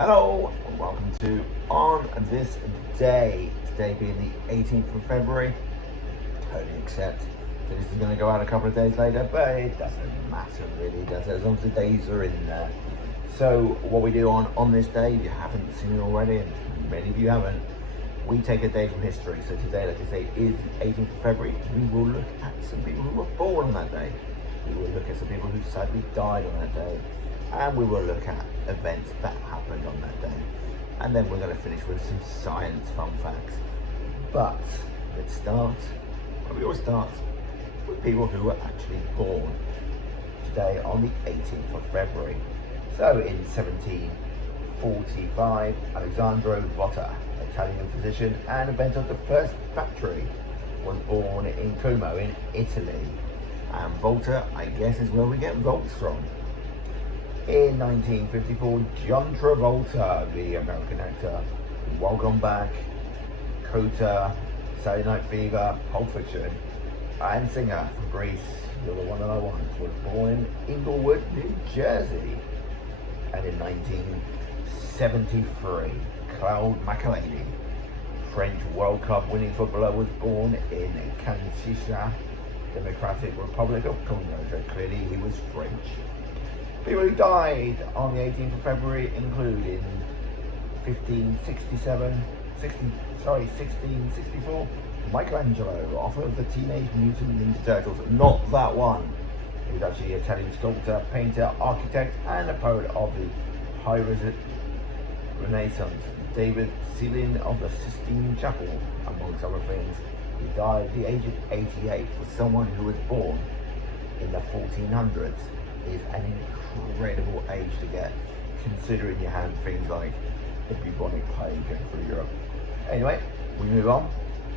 Hello and welcome to On This Day. Today being the 18th of February. Totally accept that this is going to go out a couple of days later, but it doesn't matter really, does it? As long as the days are in there. So what we do on this day, if you haven't seen it already, and many of you haven't, we take a day from history. So today, like I say, is the 18th of February. We will look at some people who were born on that day. We will look at some people who sadly died on that day. And we will look at events that happened on that day. And then we're going to finish with some science fun facts. But let's start, where we always start, with people who were actually born today on the 18th of February. So in 1745, Alessandro Volta, Italian physician and inventor of the first battery, was born in Como in Italy. And Volta, I guess, is where we get volts from. In 1954, John Travolta, the American actor, Welcome Back, Kota, Saturday Night Fever, Pulp Fiction, and singer from Greece, You're the One That I Want, was born in Inglewood, New Jersey. And in 1973, Claude Makélélé, French World Cup winning footballer, was born in Kinshasa, Democratic Republic of Congo, so clearly he was French. People who died on the 18th of February include in 1664, Michelangelo, author of the Teenage Mutant Ninja Turtles. Not that one. He was actually an Italian sculptor, painter, architect, and a poet of the High Renaissance. David Celine of the Sistine Chapel, amongst other things. He died at the age of 88. For someone who was born in the 1400s, is an incredible age to get, considering you had things like the bubonic plague going through Europe. Anyway, we move on.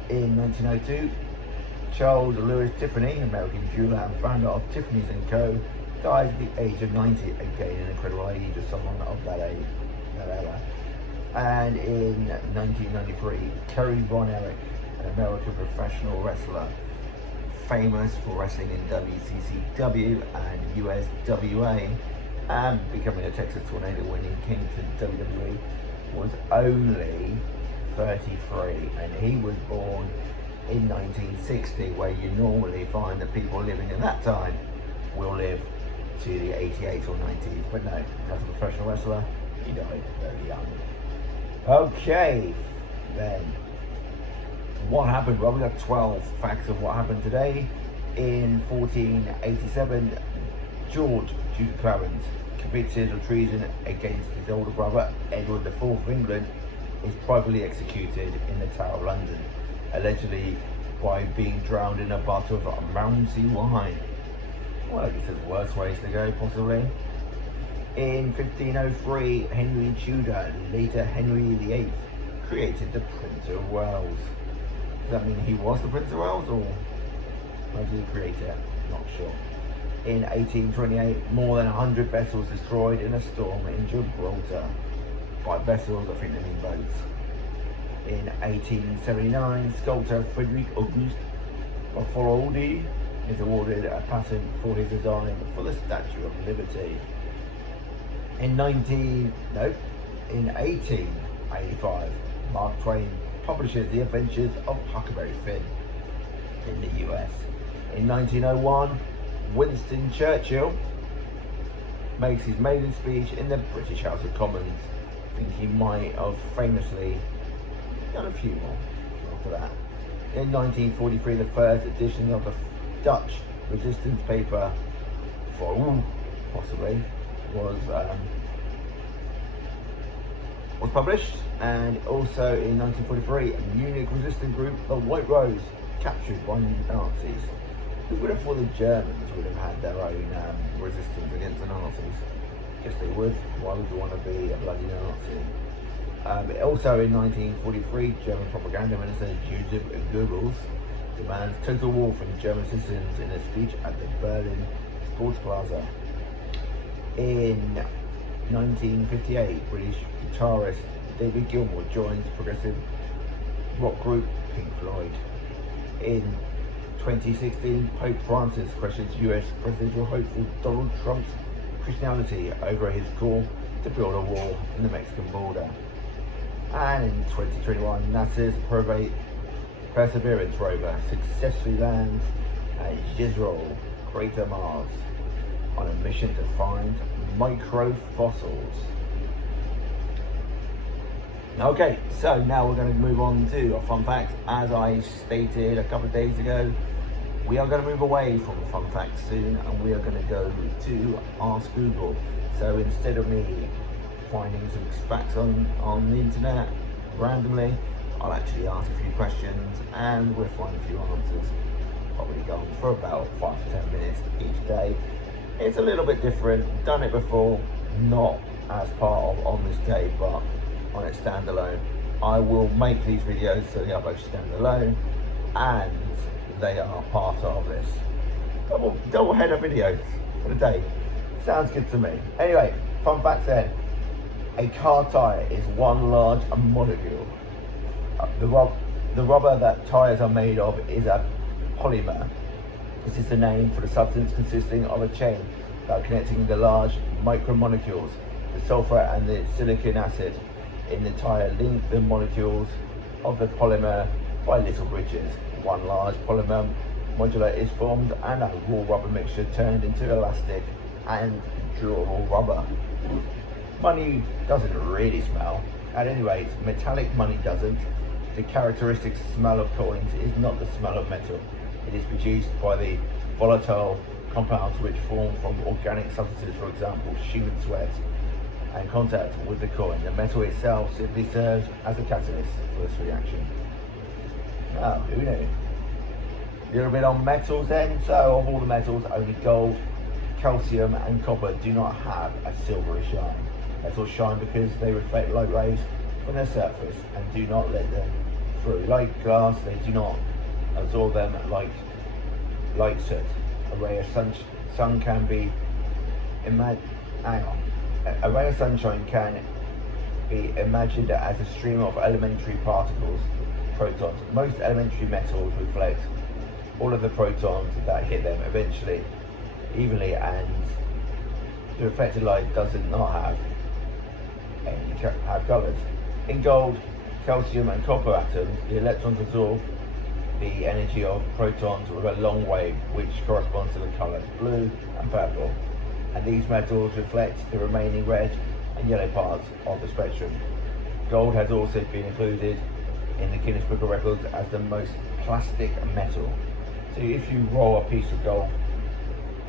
In 1902, Charles Louis Tiffany, American jeweler and founder of Tiffany's & Co., dies at the age of 90. Again, an incredible age of someone of that age, that era. And in 1993, Kerry Von Erich, an American professional wrestler, famous for wrestling in WCCW and USWA, and becoming a Texas Tornado when he came to WWE, was only 33, and he was born in 1960, where you normally find that people living in that time will live to the 88 or 90s, but no, as a professional wrestler, he died very young. Okay, then. What happened? Well, we got 12 facts of what happened today. In 1487, George, Duke of Clarence, convicted of treason against his older brother, Edward IV of England, is privately executed in the Tower of London, allegedly by being drowned in a bottle of Moundsey wine. Well, I guess there's worse ways to go, possibly. In 1503, Henry Tudor, later Henry VIII, created the Prince of Wales. Does that mean he was the Prince of Wales, or how did he create it? Not sure. In 1828, more than 100 vessels destroyed in a storm in Gibraltar. By vessels, I think they mean boats. In 1879, sculptor Frederick Auguste Bartholdi is awarded a patent for his design for the Statue of Liberty. In 1885, Mark Twain publishes The Adventures of Huckleberry Finn in the US. In 1901, Winston Churchill makes his maiden speech in the British House of Commons. I think he might have famously done a few more after that. In 1943, the first edition of the Dutch resistance paper, for possibly, was published. And also in 1943, a Munich resistance group, the White Rose, captured by Nazis. Who would have thought the Germans would have had their own resistance against the Nazis? Guess they would. Why would you want to be a bloody Nazi? Also in 1943, German propaganda minister Joseph Goebbels demands total war from German citizens in a speech at the Berlin Sports Plaza. In 1958, British guitarist David Gilmour joins progressive rock group Pink Floyd. In 2016, Pope Francis questions US presidential hopeful Donald Trump's Christianity over his call to build a wall in the Mexican border. And in 2021, NASA's Perseverance rover successfully lands at Jezreel, crater Mars, on a mission to find microfossils. Okay, so now we're going to move on to a fun fact. As I stated a couple of days ago, we are going to move away from fun facts soon, and we are going to go to Ask Google. So instead of me finding some facts on the internet randomly, I'll actually ask a few questions and we'll find a few answers. Probably going for about 5 to 10 minutes each day. It's a little bit different, done it before, not as part of On This Day, but on its standalone. I will make these videos so they are both standalone and they are part of this double header videos for the day. Sounds good to me. Anyway, fun fact then. A car tyre is one large molecule. The rubber that tyres are made of is a polymer. This is the name for the substance consisting of a chain that connecting the large micromolecules, the sulfur and the silicon acid in the tyre link the molecules of the polymer by little bridges. One large polymer module is formed and a raw rubber mixture turned into elastic and durable rubber. Money doesn't really smell. At any rate, metallic money doesn't. The characteristic smell of coins is not the smell of metal. It is produced by the volatile compounds which form from organic substances, for example, human sweat, and contact with the coin. The metal itself simply serves as a catalyst for this reaction. Now, who knew? A little bit on metals then. So, of all the metals, only gold, calcium, and copper do not have a silvery shine. Metals shine because they reflect light rays from their surface and do not let them through. Like glass, they do not absorb them like soot. A ray of sun can be A ray of sunshine can be imagined as a stream of elementary particles, protons. Most elementary metals reflect all of the protons that hit them evenly, and the reflected light does not have colours. In gold, calcium and copper atoms, the electrons absorb the energy of protons with a long wave which corresponds to the colours blue and purple, and these metals reflect the remaining red and yellow parts of the spectrum. Gold has also been included in the Guinness Book of Records as the most plastic metal. So if you roll a piece of gold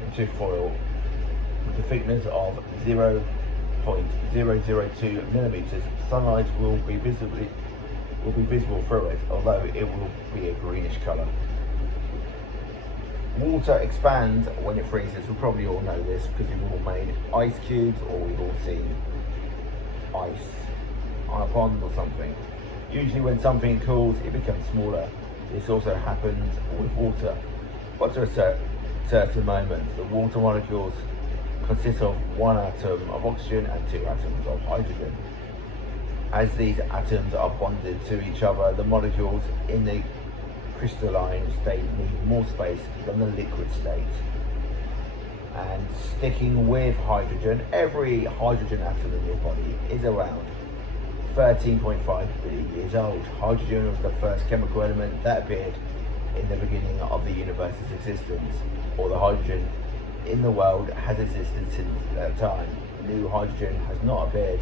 into foil with a thickness of 0.002 millimeters, sunlight will be visible through it, although it will be a greenish colour. Water expands when it freezes. We probably all know this because we've all made ice cubes, or we've all seen ice on a pond or something. Usually when something cools, it becomes smaller. This also happens with water, but to a certain moment. The water molecules consist of one atom of oxygen and two atoms of hydrogen. As these atoms are bonded to each other, the molecules in the crystalline state need more space than the liquid state. And sticking with hydrogen, every hydrogen atom in your body is around 13.5 billion years old. Hydrogen was the first chemical element that appeared in the beginning of the universe's existence. All the hydrogen in the world has existed since that time. New hydrogen has not appeared.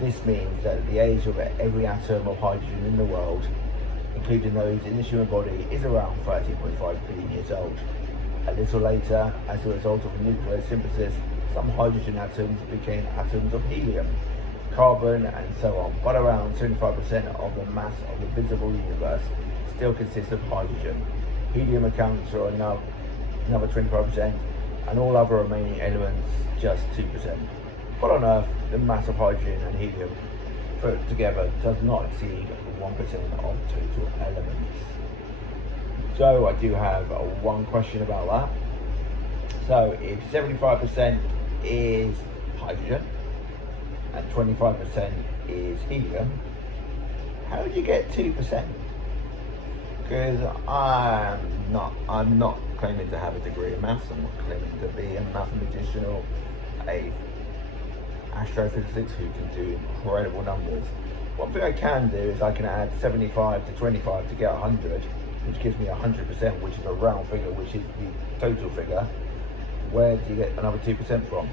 This means that the age of every atom of hydrogen in the world, including those in the human body, is around 13.5 billion years old. A little later, as a result of nuclear synthesis, some hydrogen atoms became atoms of helium, carbon, and so on. But around 75% of the mass of the visible universe still consists of hydrogen. Helium accounts for another 25%, and all other remaining elements just 2%. But on Earth, the mass of hydrogen and helium put together does not exceed 1% of total elements. So I do have one question about that. So if 75% is hydrogen and 25% is helium, how did you get 2%? Because I'm not claiming to have a degree in maths. I'm not claiming to be a mathematician or a astrophysicists who can do incredible numbers. One thing I can do is I can add 75 to 25 to get 100, which gives me 100%, which is a round figure, which is the total figure. Where do you get another 2% from?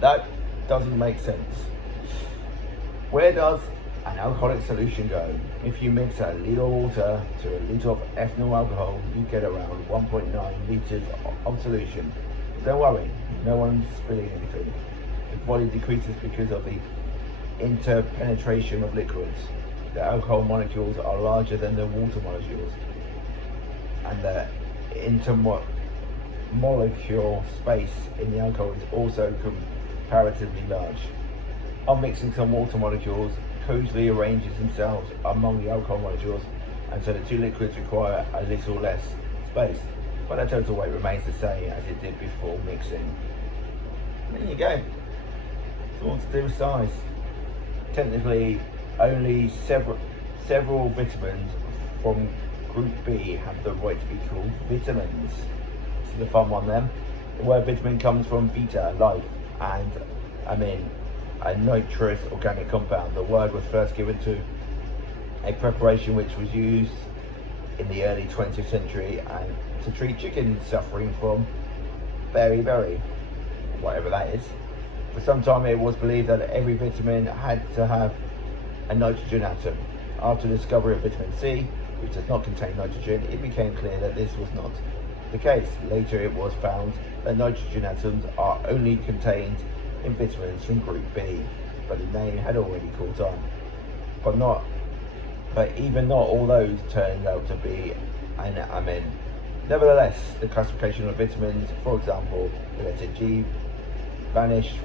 That doesn't make sense. Where does an alcoholic solution go? If you mix a litre of water to a litre of ethanol alcohol, you get around 1.9 litres of solution. Don't worry, no one's spilling anything. The volume decreases because of the interpenetration of liquids. The alcohol molecules are larger than the water molecules, and the intermolecular space in the alcohol is also comparatively large. On mixing, some water molecules cosily arranges themselves among the alcohol molecules, and so the two liquids require a little less space, but the total weight remains the same as it did before mixing. And there you go. It's all to do with size. Technically, only several vitamins from Group B have the right to be called vitamins. See the fun one then? The word vitamin comes from vita, life, and amin, a nitrous organic compound. The word was first given to a preparation which was used in the early 20th century and to treat chickens suffering from beriberi, whatever that is. For some time it was believed that every vitamin had to have a nitrogen atom. After the discovery of vitamin C, which does not contain nitrogen, it became clear that this was not the case. Later it was found that nitrogen atoms are only contained in vitamins from Group B, but the name had already caught on. But even not all those turned out to be an amin. Nevertheless, the classification of vitamins, for example, the letter G, vanished,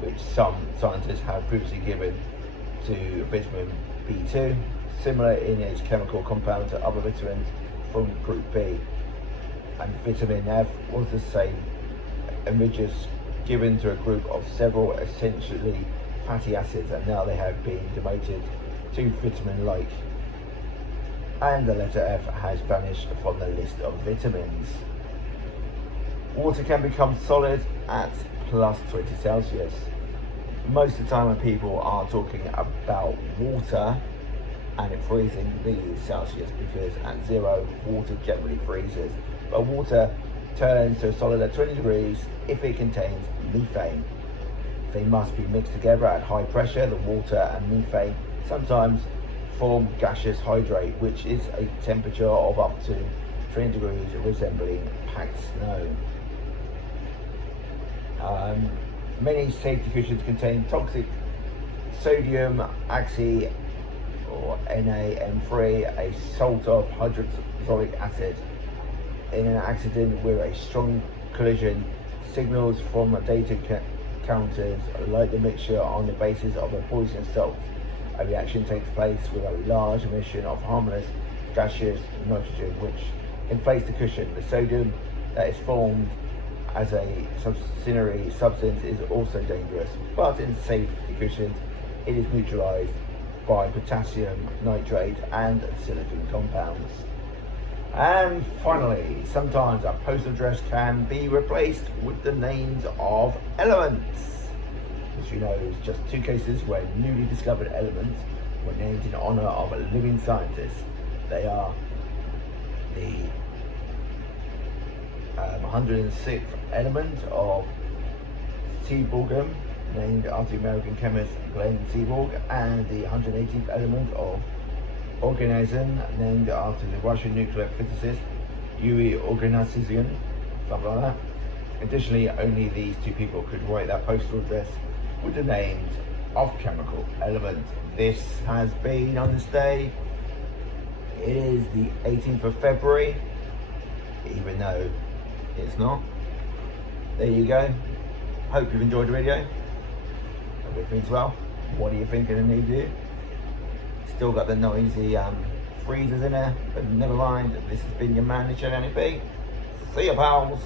which some scientists have previously given to vitamin B2, similar in its chemical compound to other vitamins from Group B. And vitamin F was the same, images given to a group of several essentially fatty acids, and now they have been demoted to vitamin-like. And the letter F has vanished from the list of vitamins. Water can become solid at plus 20 Celsius. Most of the time when people are talking about water and it freezing, they use Celsius because at 0, water generally freezes. But water turns to a solid at 20 degrees if it contains methane. They must be mixed together at high pressure. The water and methane sometimes form gaseous hydrate, which is a temperature of up to 20 degrees, resembling packed snow. Many safety cushions contain toxic sodium oxy or NaN3, a salt of hydrochloric acid. In an accident with a strong collision, signals from data counters light the mixture on the basis of a poisonous salt. A reaction takes place with a large emission of harmless gaseous nitrogen, which inflates the cushion. The sodium that is formed as a subsidiary substance is also dangerous, but in safety cushions it is neutralized by potassium nitrate and silicon compounds. And finally, sometimes a postal address can be replaced with the names of elements. As you know, it's just 2 cases where newly discovered elements were named in honor of a living scientist. They are the 106th element of Seaborgium, named after the American chemist Glenn Seaborg, and the 118th element of Organism, named after the Russian nuclear physicist Yuri Organism, something like that. Additionally, only these 2 people could write their postal address with the names of chemical elements. This has been on this day. It is the 18th of February, even though it's not. There you go. Hope you've enjoyed the video. Hope everything's well. What do you think of the new view? Still got the noisy freezers in there, but never mind. This has been your man, the Channel NP. See ya, pals.